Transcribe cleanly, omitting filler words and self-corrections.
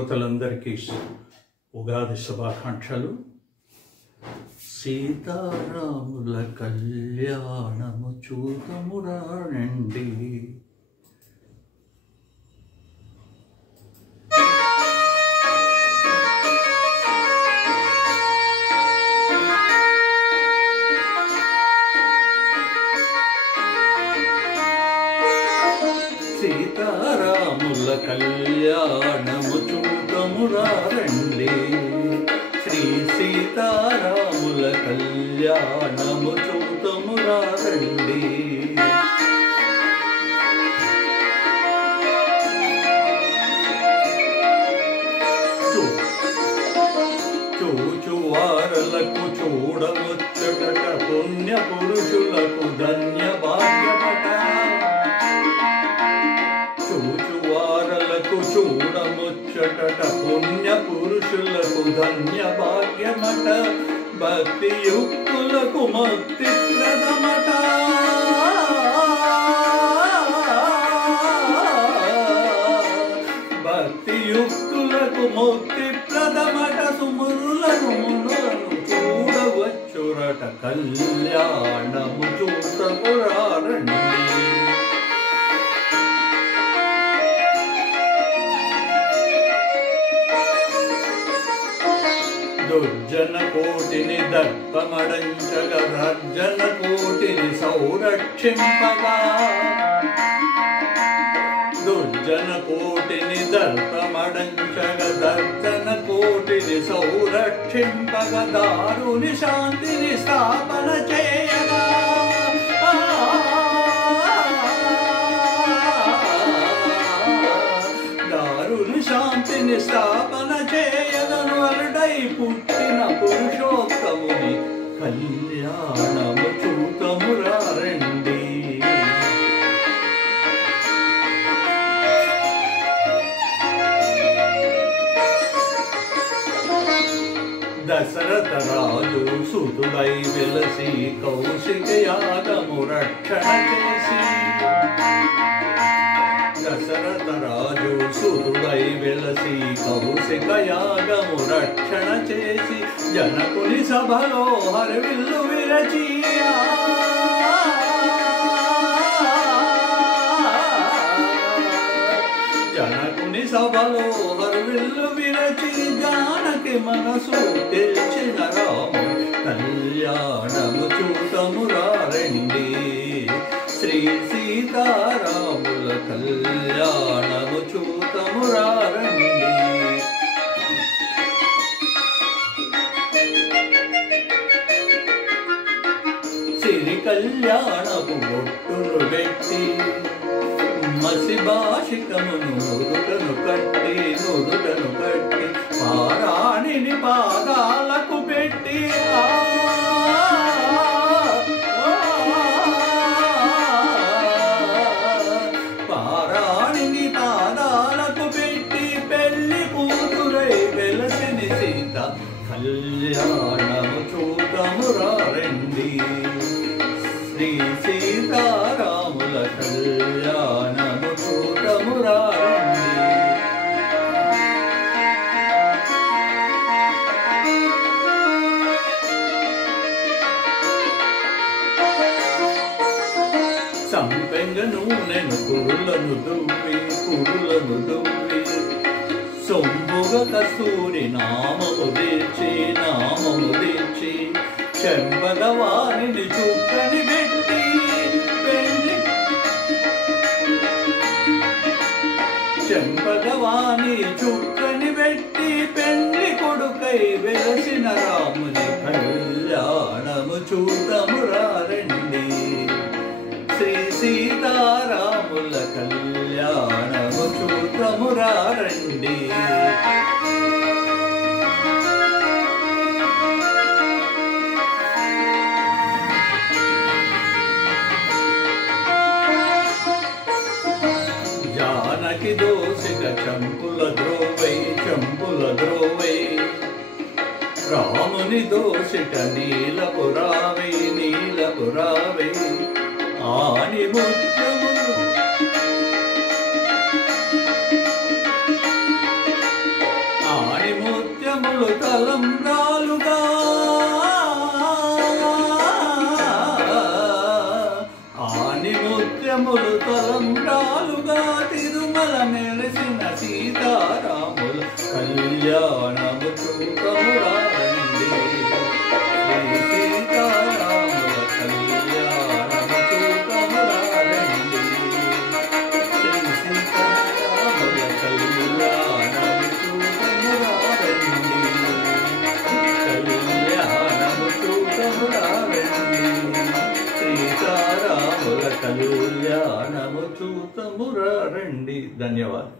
శ్రోతలందరికీ ఉగాది శుభాకాంక్షలు. సీతారాముల కళ్యాణము చూతమురా రండి. సీతారాముల కళ్యాణము చూతమురా రండి. శ్రీ సీతారాముల కళ్యాణము చూతమురా రండి. చూచువారలకు చూడముచ్చట పుణ్య పురుషులకు ధన్య భాగ్యమట. చూచువారలకు చూడముచ్చట పుణ్య పురుషులకు ధన్య భాగ్యమట. భక్తి యుక్తులకు ముక్తి ప్రదమట. భక్తి యుక్తులకు ముక్తి ప్రదమట. సుమురులను మునులను చూడవచ్చురట కళ్యాణము చూతమురా రండి. దుర్జన కోటిని దర్పమడంచగా రర్జన కోటిని సంరక్షింపగా. దుర్జన కోటిని దర్పమడంచగా దర్జన కోటిని సంరక్షింపగా. దారుని శాంతిని స్థాపన చేయగా. దారుని శాంతిని స్థాపన చేయగను అరుడై పుట్టిన పురుషోత్తముని కళ్యాణము చూతమురా రండి. దశరథ రాజు సుతుడై వెలసి కౌశిక యాగము రక్షణ చేసి. దశరథ రాజు సుతుడై వెలసి కౌశిక యాగము రక్షణ చేసి. జనకుని సభలో హరివిల్లు విరచి. జనకుని సభలో హరివిల్లు విరచి. జానకి మనసు తెల్చిన రాము కళ్యాణము చూతమురా రండి. శ్రీ సీతారాముల కళ్యాణము చూతమురా రండి. సిరి కళ్యాణపు బొట్టును పెట్టి మసి భాషికమును నుదుటను కట్టి. పారాణిని పాదాలకు పెట్టి. పారాణిని పాదాలకు పెట్టి పెళ్లి కూతురై వెలసిని సీత కళ్యాణము చూతమురా రండి. శ్రీ సీతారాముల కళ్యాణము చూతమురా రండి. సంపెంగ నూనెను కురులను దువ్వి. సొంబుగ కస్తూరి నామము దీర్చి. చెంపగవాణిని చుక్కని పెట్టి పెళ్లి. చెంపగవాణి చుక్కని పెట్టి పెళ్లి కొడుకై వెలసిన రాముని కళ్యాణము చూతమురా రండి. శ్రీ సీతారాముల కళ్యాణము చూతమురా రండి. జానకి దోసిక చంపుల ద్రోవై. రాముని దోసిట నీలపురావై. ఆని ముత్యములు ముత్యములు తలంబ్రాలుగా ముత్యములు తలంబ్రాలుగా తిరుమల మెరసిన సీతారాముల కళ్యాణము చూకమురారండి. శ్రీ సీతారాముల కళ్యాణము చూకమురారండి. శ్రీ సీతారాముల కళ్యాణము చూకమురారండి. కళ్యాణము చూకమురారండి. సీతారాముల కళ్యాణము చూతమురారండి. ధన్యవాదాలు.